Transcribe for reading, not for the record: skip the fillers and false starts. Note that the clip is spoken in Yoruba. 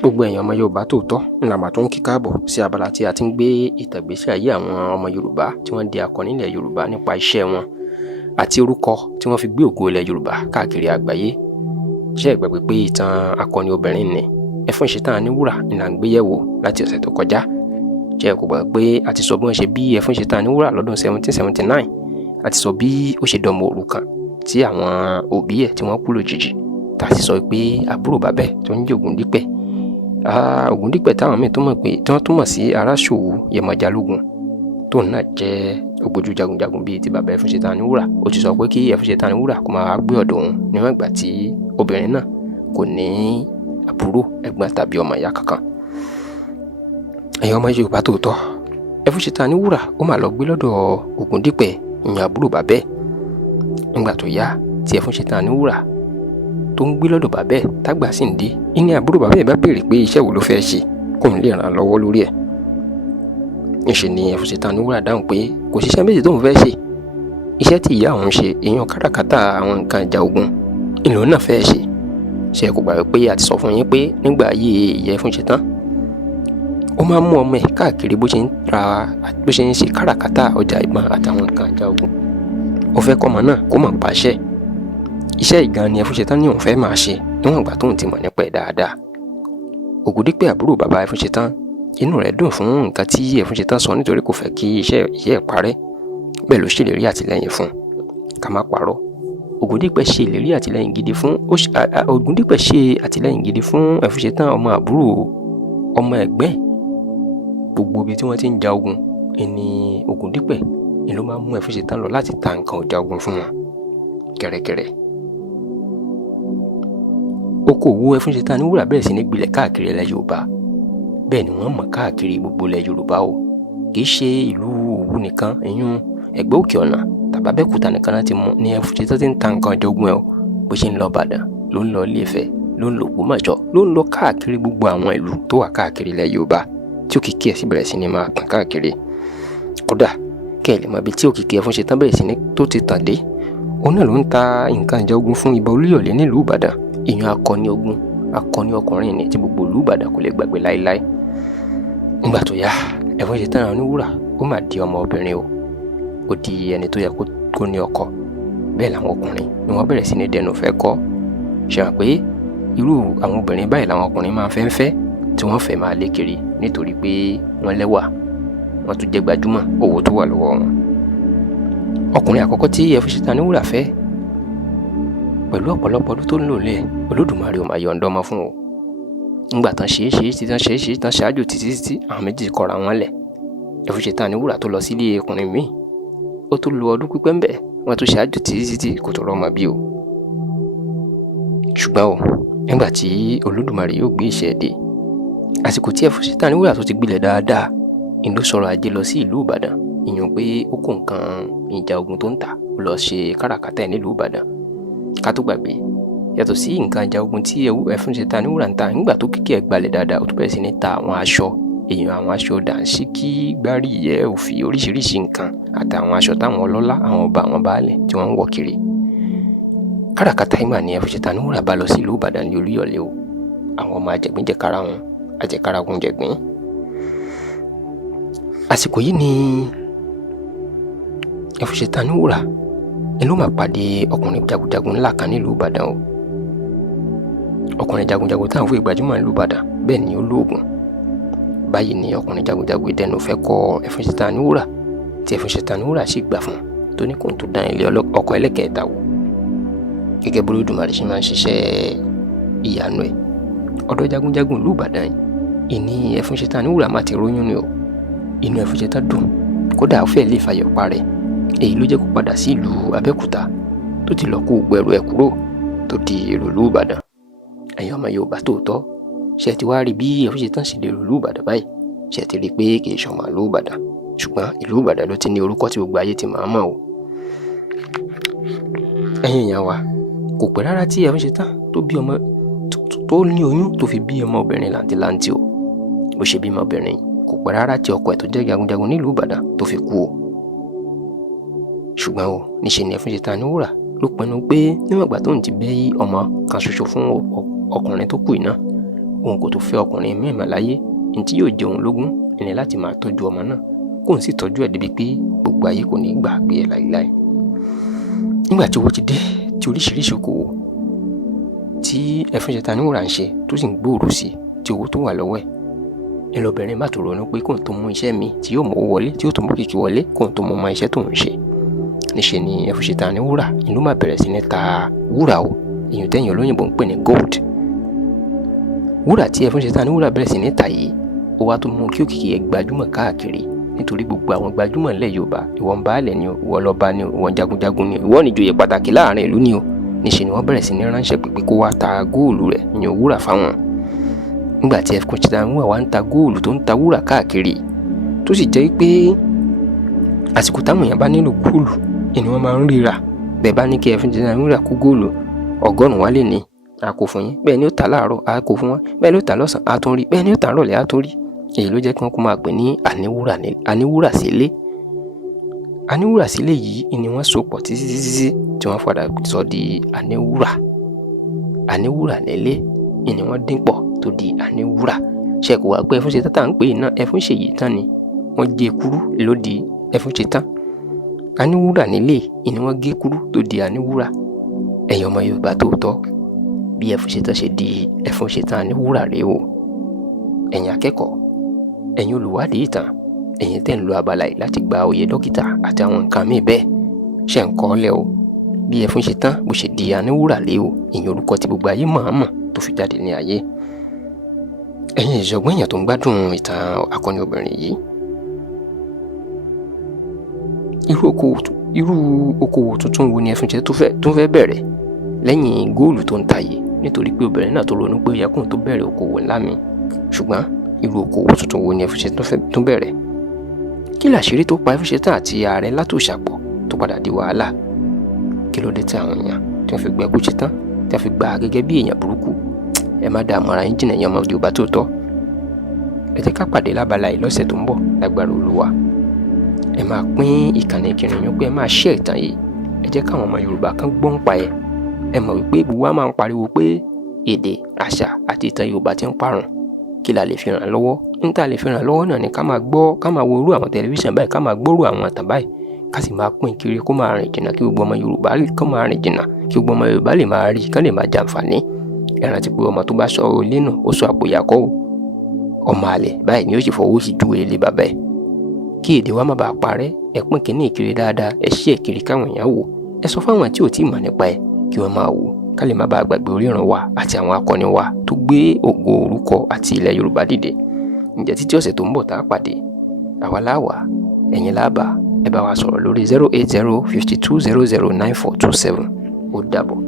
Gbogbo èèyàn ọmọ Yorùbá tòótọ́ ńlá mà tún kí káàbọ̀ sí abala tí a ti ń gbé ìtàgbésí ayé àwọn ọmọ Yorùbá tí wọ́n di akọni ilẹ̀ Yorùbá nípa iṣẹ́ wọn àti orúkọ tí wọ́n fi gbé ògo ilẹ̀ Yorùbá káàkiri àgbáyé. Ṣé ẹ gbàgbé pé ìtàn akọni obìnrin ni Ẹfúnṣetán Aníwúrà ni là ń gbé yẹ̀wò láti ọ̀sẹ̀ tó kọjá. Ṣé ẹ kò gbàgbé pé a ti sọ bí wọ́n ṣe bí Ẹfúnṣetán Aníwúrà lọ́dún 1779, a ti sọ bí ó ṣe dọmọ òrukàn tí àwọn òbí ẹ̀ tí wọ́n kú lójijì, tá a sì sọ pé àbúrò bàbá ẹ̀ tó ń jẹ́ Ògúndípẹ̀ Ògúndípẹ̀ táwọn míì tó mọ̀ pé tí wọ́n túmọ̀ sí Aráṣòwò Yemọjalógun tóun náà jẹ́ ògbójú jagunjagun bíi ti bàbá Ẹfúnṣetán Aníwúrà. Ó ti sọ pé kí Ẹfúnṣetán Aníwúrà kó máa gbé ọ̀dọ̀ òun níwọ̀n ìgbà tí obìnrin náà kò ní àbúrò, ẹ̀gbọ́n tàbí ọmọ ìyá kankan. Ẹ̀yin ọmọ Yorùbá tòótọ́, Ẹfúnṣetán Aníwúrà ó máa lọ gbé lọ́dọ̀ Ògúndípẹ̀, ìyẹn àbúrò bàbá ẹ̀. Nígbà tó yá tí Ẹfúnṣetán Aníwúrà tó ń gbé lọ́dọ̀ bàbá ẹ̀ tágbà sì ń dé, ìní àbúrò bàbá ẹ̀ bá béèrè pé iṣẹ́ wo ló fẹ́ ṣe kóun lè ràn án lọ́wọ́ lórí ẹ̀. Níṣe ni Ẹfúnṣetán Aníwúrà dáhùn pé kò síṣẹ́ méjì tóun fẹ́ ṣe. Iṣẹ́ tí ìyá òun ṣe, èèyàn káràkátà àwọn nǹkan ìjà ogun, ìlú náà fẹ́ ṣe. Ṣé ẹ kò gbàgbé pé a ti sọ fún yín pé nígbà ayé ìyá Ẹfúnṣetán, ó máa ń mú ọmọ ẹ̀ káàkiri bó ṣe ń ṣe káràkátà ọjà ìbọn àtàwọn nǹkan ìjà ogun. Ó fẹ́ kọ́mọ náà kó mọ̀ pàṣẹ. Iṣẹ́ ìgan ni Ẹfúnṣetán ní òun fẹ́ máa ṣe níwọ̀n ìgbà tóun ti mọ̀ nípa ẹ̀ dáadáa. Ògúndípẹ̀ àbúrò bàbá Ẹfúnṣetán, inú rẹ̀ dùn fún nǹkan tí Ẹfúnṣetán sọ nítorí kò fẹ́ kí iṣẹ́ ìyá ẹ̀ parẹ́. Bẹ́ẹ̀ ló ṣèlérí àtìlẹ́yìn fún un. Ká má parọ́, Ògúndípẹ̀ ṣe àtìlẹ́yìn gidi fún Ẹfúnṣetán, ọmọ àbúrò, ọmọ ẹ̀gbẹ́. Gbogbo ibi tí wọ́n ti ń ja ogun ni Ògúndípẹ̀ ni ló máa ń mú Ẹfúnṣetán lọ láti ta nǹkan ọjà ogun fún wọn kẹ̀rẹ̀kẹ̀rẹ̀. Okòwò Ẹfúnṣetán Aníwúrà bẹ̀rẹ̀ sí ní gbilẹ̀ káàkiri ilẹ̀ Yorùbá. Bẹ́ẹ̀ ni wọ́n mọ̀ káàkiri gbogbo ilẹ̀ Yorùbá o. Kì í ṣe ìlú Òwu nìkan, ìyún Ẹ̀gbẹ́ Òkè Ọ̀nà tàbí Abẹ́òkúta nìkan láti mọ̀ ní Ẹfúnṣetán ti ń ta nǹkan ọjà ogun ẹ̀ o. Bó ṣe ń lọ Ìbàdàn ló ń lọ Ilé-Ifẹ̀, ló ń lọ Ògbómọ̀ṣọ́, ló ń lọ káàkiri gbogbo àwọn ìlú tó wà káàkiri ilẹ̀ Yorùbá tí òkìkí ẹ̀ sì bẹ̀rẹ̀ sí ní máa tàn káàkiri. Kódà kẹ́ ẹ lè mọ ibi tí òkìkí Ẹfúnṣetán bẹ̀rẹ̀ sí ní tó ti tàn dé, òun náà ló ń ta nǹkan ìjà ogun fún Ìbà Olúyọ̀lé nílùú Ìbàdàn. Ìyẹn akọni ogun, akọni ọkùnrin ni tí gbogbo ìlú Ìbàdàn kò lè gbàgbé láéláé. Nígbà tó yá, Ẹfúnṣetán Aníwúrà ó máa di ọmọ obìnrin o. Ó di ẹni tó yẹ kó ní ọkọ. Bẹ́ẹ̀ làwọn ọkùnrin ni wọ́n bẹ̀rẹ̀ sí ní dẹnu fẹ́ kọ́. Ṣé wà pé irú àwọn obìnrin báyìí làwọn ọkùnrin máa fẹ́ tí wọ́n fẹ́ máa lé kiri nítorí pé wọ́n lẹ́wà, wọ́n tún jẹ́ gbajúmọ̀, owó tó wà lọ́wọ́ wọn. Ọkùnrin àkọ́kọ́ tí Ẹfúnṣetán Aníwúrà fẹ́, pẹ̀lú ọ̀pọ̀lọpọ̀ ọdún tó ń lò lẹ̀, Olódùmarè ò máa yọ̀ǹda ọmọ fún o. Nígbà tán tán ṣáájú títí àwọn méjì kọra wọn lẹ̀. Ẹfúnṣetán Aníwúrà tó lọ sílé ọkùnrin míì, ó tó lo ọdún pípẹ́ ń bẹ̀, wọ́n tó ṣáájú títí kò tó rọ́mọ bí o. Ṣùgbọ́n o, nígbà tí Olódùmarè yóò gbé iṣẹ́ dé, àsìkò tí Ẹfúnṣetán Aníwúrà tó ti gbilẹ̀ dáadáa, ìlú sọ̀rọ̀ ajé lọ sí ìlú Ìbàdàn. Ìyẹn pé ó kó nǹkan ìjà ogun tó ń tà lọ ṣe káràkátà ẹ̀ nílùú Ìbàdàn. Ká tó gbàgbé, yàtọ̀ sí nǹkan ìjà ogun tí Ẹfúnṣetán Aníwúrà ń ta, nígbà tó kìkì ẹ̀ gbalẹ̀ dáadáa, ó tún bẹ̀rẹ̀ sí ní ta àwọn aṣọ, èèyàn àwọn aṣọ dàńṣíkí, gbárí ìyẹ́, òfì, oríṣiríṣi nǹkan àtàwọn aṣọ táwọn ọlọ́lá, àwọn ọba, àwọn baálẹ̀ tí wọ́n ń wọ̀ kiri. Káràkátà ìgbà ni Ẹfúnṣetán Aníwúrà bá lọ sí ìlú Ìbàdàn ní Olúyọ̀lé o. Àwọn ọmọ ajẹ̀gbín-jẹ̀kára wọn, ajẹ̀káragun jẹ̀gbín. Àsìkò yìí ni Ẹfúnṣetán Aníwúrà ló máa pàdé ọkùnrin jagunjagun ńlá kan nílùú Ìbàdàn o. Ọkùnrin jagunjagun táwọn fún ìgbàjúmọ̀ nílùú Ìbàdàn, bẹ́ẹ̀ ni ó lóògùn. Báyìí ni ọkùnrin jagunjagun ìdẹnu fẹ́ kọ Ẹfúnṣetán Aníwúrà, tí Ẹfúnṣetán Aníwúrà sì gbà fún un tó ní kóun tó dá ilé ọkọ ẹlẹ́kẹ̀ẹ́ta wò. Gẹ́gẹ́ bí Olódùmarè ṣe máa ń ṣiṣẹ́ ìyanu ẹ̀, ọ̀dọ̀ jagunjagun ìlú Ìbàdàn ìní Ẹfúnṣetán Aníwúrà máa ti róyún ni o. Inú Ẹfúnṣetán dùn, kódà ó fẹ́ lè fàyọ̀ parẹ́. Èyí ló jẹ́ kó padà sí ìlú Abẹ́òkúta tó ti lọ kó gbẹrù ẹ̀ kúrò tó di èrò ìlú Ìbàdàn. Ẹ̀yin ọmọ Yorùbá tòótọ́, ṣé ti wá rí bí Ẹfúnṣetán sì dèrò ìlú Ìbàdàn báyìí? Ṣé ti rí pé kì í ṣọmọ ìlú Ìbàdàn, ṣùgbọ́n ìlú Ìbàdàn ló ti ní orúkọ tí gbogbo ayé ti máa mọ̀ o. Ẹ̀yin èèyàn wa, kò pẹ́ rárá tí Ẹfúnṣetán tó bí ọmọ tó ní oyún tó fi bí ọmọbìnrin làǹtìlanti o. Bó ṣe bí ọmọbìnrin, kò pẹ́ rárá tí ọkọ ẹ̀ tó jẹ́ jagunjagun nílùú Ìbàdàn tó fi kú o. Ṣùgbọ́n o, níṣe ni Ẹfúnṣetán Aníwúrà ló pinnu pé níwọ̀n ìgbà tóun ti bí ọmọ kan ṣoṣo fún ọkùnrin tó kù iná, òun kò tó fẹ́ ọkùnrin mìíràn láyé ní tí yóò jẹ òun lógún ẹni láti máa tọ́jú ọmọ náà kóun sì tọ́jú ẹ̀ débi pé gbogbo ayé kò ní gbà gbé ẹ̀ láìláì. nígbà tí owó ti dé tí oríṣiríṣi okòwò tí Ẹfúnṣetánìwúrà ń ṣe tó sì ń gbòòrò sí tí owó tó wà lọ́wọ́ ẹ̀ ẹlòbìnrin má tó ronú pé kóun tó mú iṣẹ́ mi tí yóò mú owó wọlé tí yóò tó mú kìkì wọlé kóun tó mú ọmọ iṣẹ́ tó ń ṣe. níṣẹ́ ni Ẹfúnṣetánìwúrà ìlú máa bẹ̀rẹ̀ sí ní ta wúrà o ìyún tẹ́yìn olóyìnbó ń pè ní gold. wúrà tí Ẹfúnṣetánìwúrà bẹ̀rẹ̀ sí ní ta yìí ó wá tó mú kí òkìkí ẹ̀ gbajúmọ̀ káàkiri nítorí gbogbo àwọn gbajúmọ̀ ńlẹ̀ Yorùbá ìwọ ń baálẹ̀ ni o ìwọ lọ́ba ni o ìwọ jagunjagun ni o ìwọ níjòyè pàtàkì láàrin ìlú ni o. níṣẹ́ ni wọ́n bẹ̀rẹ̀ sí ní ránṣẹ́ pé kó wá ta góòlù rẹ̀ ìyún wúrà fáwọn. nígbà tí Ẹfúnṣetánìwúrà wá ń ta góòlù tó ń ta wúrà káàkiri tó sì jẹ́ pé àsìkò táwọn èèyàn bá nílò góòlù ni wọ́n máa ń ríra. bẹ́ẹ̀ bá ní kí Ẹfúnṣetánìwúrà kó góòlù 100 wálé ní a kò fún yín, bẹ́ẹ̀ ni ó ta láàárọ̀ a kò fún wọn, bẹ́ẹ̀ ni ó ta lọ́sàn-án a tún rí, bẹ́ẹ̀ ni ó ta rọ̀lẹ́ a tún rí. èyí ló jẹ́ kí wọ́n kó máa pè ní àníwúrà sílé. àníwúrà sílé yìí ni wọ́n so pọ̀ títí tí wọ́n padà sọ di àníwúrà nílé ni wọ́n dín pọ̀ tó di àníwúrà. ṣe kò wá pé Ẹfúnṣetán tá à ń pè náà Ẹfúnṣèyítán ni wọ́n gé kúrú ló di Ẹfúnṣetán. àníwúrà nílé ni wọ́n gé kúrú tó di àníwúrà. ẹ̀yin ọmọ Yorùbá tòótọ́ bí Ẹfúnṣetán ṣe di Ẹfúnṣetán àníwúrà rèé o. ẹ̀yin akẹ́kọ̀ọ́, ẹ̀yin olùwádìí ìtàn, ẹ̀yin tẹ́ ń lo abala yìí láti gba oyè dókítà àti àwọn nǹkan míì bẹ́ẹ̀ ṣe ń kọ́ lẹ̀ o. bí Ẹfúnṣetán bó ṣe di àníwúrà rèé o, ìyẹn orúkọ tí gbogbo ayé mọ̀ọ́mọ̀ tó fi jáde ní ayé. ẹ̀yin ìṣọ̀gbọ́n èèyàn tó ń gbádùn ìtàn akọni obìnrin yìí, irú okòwò tuntun wo ni Ẹfúnṣetán tó fẹ́ bẹ̀rẹ̀ lẹ́yìn góòlù tó ń ta yìí, nítorí pé obìnrin náà tó ronú pé ó yẹ kóun tó bẹ̀rẹ̀ okòwò ńlá mi. ṣùgbọ́n irú okòwò tuntun wo ni Ẹfúnṣetán tó bẹ̀rẹ̀? kí làṣírí tó pa Ẹfúnṣetán àti ààrẹ Látòṣàpọ̀ tó padà di wàhálà? kí ló dé tí àwọn èèyàn tí wọ́n fi gba Ẹfúnṣetán tí wọ́n fi gbà á gẹ́gẹ́ bí èèyàn burúkú? ẹ má dààmú ara yín jìnnà ẹ̀yin ọmọ Yorùbá tòótọ́. ẹ jẹ́ ká pàdé lábala yìí lọ́sẹ̀ tó ń bọ̀ lágbára Olúwa. ẹ máa pín ìkànnì Kìnìún pé ẹ máa share ìtàn yìí. ẹ jẹ́ káwọn ọmọ Yorùbá kan gbọ́n pa ẹ̀. ẹ mọ̀ wípé gbogbo wa máa ń pariwo pé èdè, àṣà àti ìtàn Yorùbá ti ń parun. kí la lè fi ràn lọ́wọ́? ní tá lè fi ràn lọ́wọ́ náà ni ká máa gbọ́, ká máa wo irú àwọn tẹlifíṣàn báyìí, ká máa gbọ́rú àwọn àtàn báyìí, ká sì máa pín kiri kó máa rìn jìnnà kí gbogbo ọmọ Yorùbá kó máa rìn jìnnà kí gbogbo ọmọ Yorùbá lè máa rí, kán lè máa jàǹfààní. ẹ rántí pé ọmọ tó bá sọ ilé nù ó sọ àpòyàkọ́ o. ọmọ àlè báyìí ni ó sì fọwọ́ sí ju ilé bàbá ẹ̀. kí èdè wa má bàa parẹ́, ẹ pín kínní ìkiri dáadáa, ẹ ṣí ẹ̀ kiri káwọn èèyàn wò. ẹ sọ fáwọn tí ò tí ì mọ̀ nípa ẹ̀ kí wọ́n máa wò, ká lè má bàa gbàgbé oríran wa àti àwọn akọni wa tó gbé ògo orúkọ àti ilẹ̀ Yorùbá dìde. ǹjẹ́ títí ọ̀sẹ̀ tó ń bọ̀ tá a pàdé, àwa láwà, ẹ̀yin lábà, ẹ bá wa sọ̀rọ̀ lórí 08052009427. ó dàbọ̀.